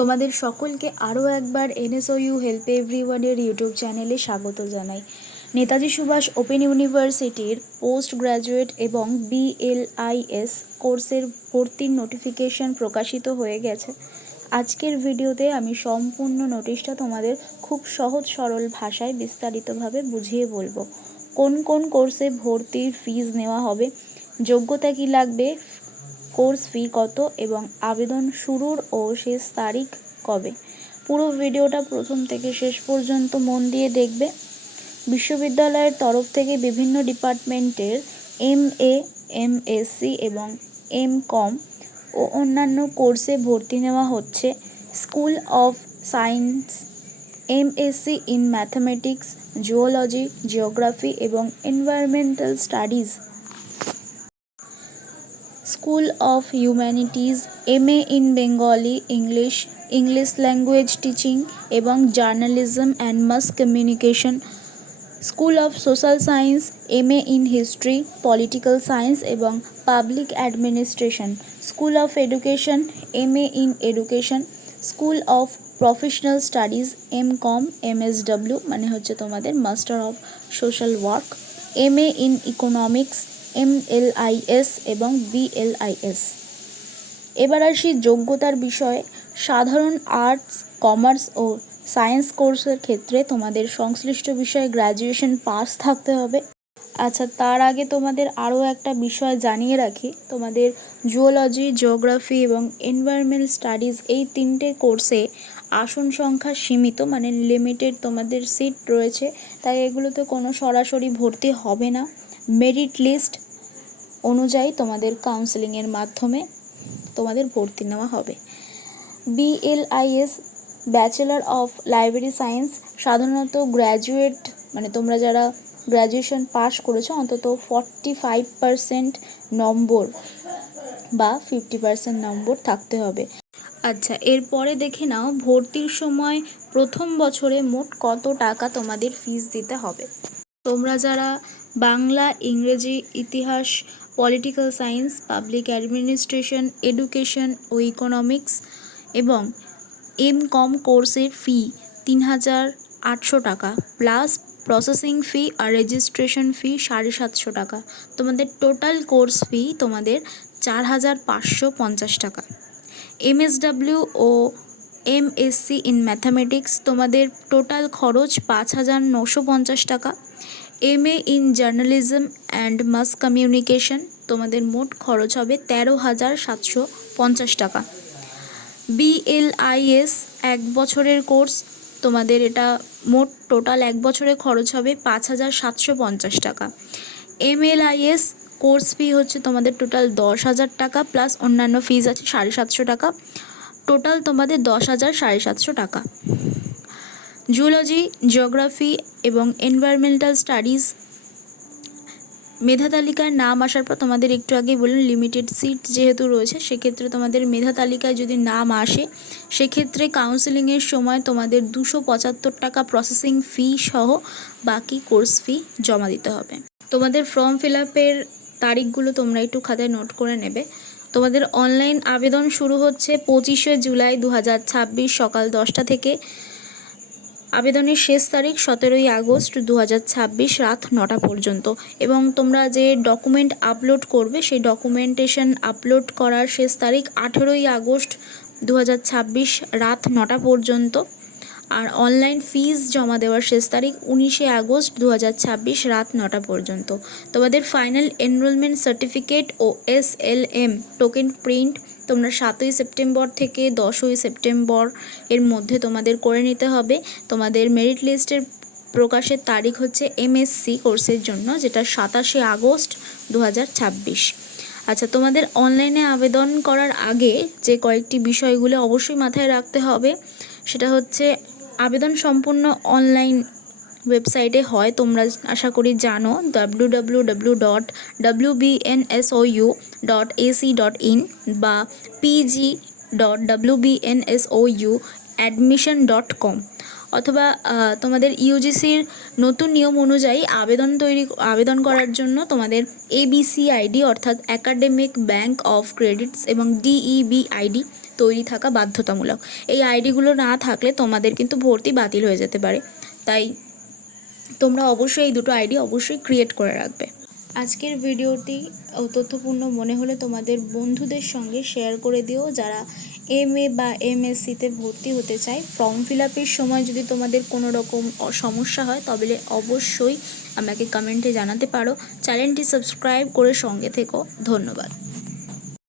তোমাদের সকলকে আরও একবার এনএসওইউ হেল্প এভরিওয়ানের ইউটিউব চ্যানেলে স্বাগত জানাই। নেতাজি সুভাষ ওপেন ইউনিভার্সিটির পোস্ট গ্র্যাজুয়েট এবং বিএলআইএস কোর্সের ভর্তির নোটিফিকেশন প্রকাশিত হয়ে গেছে। আজকের ভিডিওতে আমি সম্পূর্ণ নোটিশটা তোমাদের খুব সহজ সরল ভাষায় বিস্তারিতভাবে বুঝিয়ে বলবো। কোন কোন কোর্সে ভর্তির ফিজ নেওয়া হবে, যোগ্যতা কী লাগবে, কোর্স ফি কত এবং আবেদন শুরুর ও শেষ তারিখ কবে। পুরো ভিডিওটা প্রথম থেকে শেষ পর্যন্ত মন দিয়ে দেখবে। বিশ্ববিদ্যালয়ের তরফ থেকে বিভিন্ন ডিপার্টমেন্টের MA, MSc এবং MCom ও অন্যান্য কোর্সে ভর্তি নেওয়া হচ্ছে। School of science MSc in mathematics, zoology, geography এবং environmental studies, school of humanities MA in Bengali, English language teaching এবং journalism and mass communication, school of social science MA in history, political science এবং public administration, school of education MA in education, school of professional studies MCom, MSW মানে হচ্ছে তোমাদের master of social work, MA in economics, MLIS এবং BLIS। এবার আসি যোগ্যতার বিষয়ে। সাধারণ আর্টস, কমার্স ও সায়েন্স কোর্সের ক্ষেত্রে তোমাদের সংশ্লিষ্ট বিষয়ে গ্র্যাজুয়েশন পাস থাকতে হবে। আচ্ছা, তার আগে তোমাদের আরও একটা বিষয় জানিয়ে রাখি, তোমাদের জুওলজি, জিওগ্রাফি এবং এনভায়রনমেন্টাল স্টাডিজ এই তিনটে কোর্সে আসন সংখ্যা সীমিত, মানে লিমিটেড তোমাদের সিট রয়েছে, তাই এগুলোতে কোনো সরাসরি ভর্তি হবে না। মেরিট লিস্ট অনুযায়ী তোমাদের কাউন্সেলিংয়ের মাধ্যমে তোমাদের ভর্তি নেওয়া হবে। BLIS bachelor of library science সাধারণত গ্র্যাজুয়েট, মানে তোমরা যারা গ্র্যাজুয়েশন পাস করেছো অন্তত 45% নম্বর বা 50% নম্বর থাকতে হবে। আচ্ছা, এরপরে দেখে নাও ভর্তির সময় প্রথম বছরে মোট কত টাকা তোমাদের ফিস দিতে হবে। তোমরা যারা বাংলা, ইংরেজি, ইতিহাস, political science, public administration, education ও ইকোনমিক্স এবং MCom কোর্সের ফি 3,800 টাকা প্লাস প্রসেসিং ফি আর রেজিস্ট্রেশন ফি 750 টাকা, তোমাদের টোটাল কোর্স ফি তোমাদের 4,550 টাকা। MSW ও MSc ইন ম্যাথামেটিক্স তোমাদের টোটাল খরচ 5,950 টাকা। MA in journalism and mass communication তোমাদের মোট খরচ হবে 13,750 টাকা। BLIS 1 বছরের কোর্স, তোমাদের এটা মোট টোটাল 1 বছরের খরচ হবে 5,750 টাকা। MLIS কোর্স ফি হচ্ছে তোমাদের টোটাল 10,000 টাকা প্লাস অন্যান্য ফিজ আছে 750 টাকা, টোটাল তোমাদের 10,750 টাকা। জুওলজি, জিওগ্রাফি এবং এনভায়রনমেন্টাল স্টাডিজ মেধা তালিকায় নাম আসার পর তোমাদের একটু আগেই বললাম লিমিটেড সিট যেহেতু রয়েছে, সেক্ষেত্রে তোমাদের মেধা তালিকায় যদি নাম আসে সেক্ষেত্রে কাউন্সেলিংয়ের সময় তোমাদের 275 টাকা প্রসেসিং ফি সহ বাকি কোর্স ফি জমা দিতে হবে। তোমাদের ফর্ম ফিল আপের তারিখগুলো তোমরা একটু খাতায় নোট করে নেবে। তোমাদের অনলাইন আবেদন শুরু হচ্ছে 25শে জুলাই 2026 সকাল 10টা থেকে। আবেদনের শেষ তারিখ 17ই আগস্ট 2026 রাত 9টা পর্যন্ত এবং তোমরা যে ডকুমেন্ট আপলোড করবে সেই ডকুমেন্টেশন আপলোড করার শেষ তারিখ 18ই আগস্ট 2026 রাত 9টা পর্যন্ত। আর অনলাইন ফিজ জমা দেওয়ার শেষ তারিখ 19শে আগস্ট 2026 রাত 9টা পর্যন্ত। তোমাদের ফাইনাল এনরোলমেন্ট সার্টিফিকেট ও SLM টোকেন প্রিন্ট তোমরা 7ই সেপ্টেম্বর থেকে 10ই সেপ্টেম্বর এর মধ্যে তোমাদের করে নিতে হবে। তোমাদের মেরিট লিস্টের প্রকাশের তারিখ হচ্ছে MSc কোর্সের জন্য, যেটা 27শে আগস্ট 2026। আচ্ছা, তোমাদের অনলাইনে আবেদন করার আগে যে কয়েকটি বিষয়গুলো অবশ্যই মাথায় রাখতে হবে সেটা হচ্ছে আবেদন সম্পূর্ণ অনলাইন ওয়েবসাইটে হয়, তোমরা আশা করি জানো, www.wbnsou.ac.in বা pg.wbnsouadmission.com অথবা তোমাদের ইউজিসির নতুন নিয়ম অনুযায়ী আবেদন করার জন্য তোমাদের ABC ID অর্থাৎ অ্যাকাডেমিক ব্যাংক অফ ক্রেডিটস এবং DEB ID তৈরি থাকা বাধ্যতামূলক। এই আইডিগুলো না থাকলে তোমাদের কিন্তু ভর্তি বাতিল হয়ে যেতে পারে, তাই তোমরা অবশ্যই এই দুটো আইডি অবশ্যই ক্রিয়েট করে রাখবে। আজকের ভিডিওটি তথ্যপূর্ণ মনে হলে তোমাদের বন্ধুদের সঙ্গে শেয়ার করে দিও যারা MA বা MSCতে ভর্তি হতে চায়। ফর্ম ফিল আপের সময় যদি তোমাদের কোনো রকম সমস্যা হয় তবে অবশ্যই আমাকে কমেন্টে জানাতে পারো। চ্যানেলটি সাবস্ক্রাইব করে সঙ্গে থেকো। ধন্যবাদ।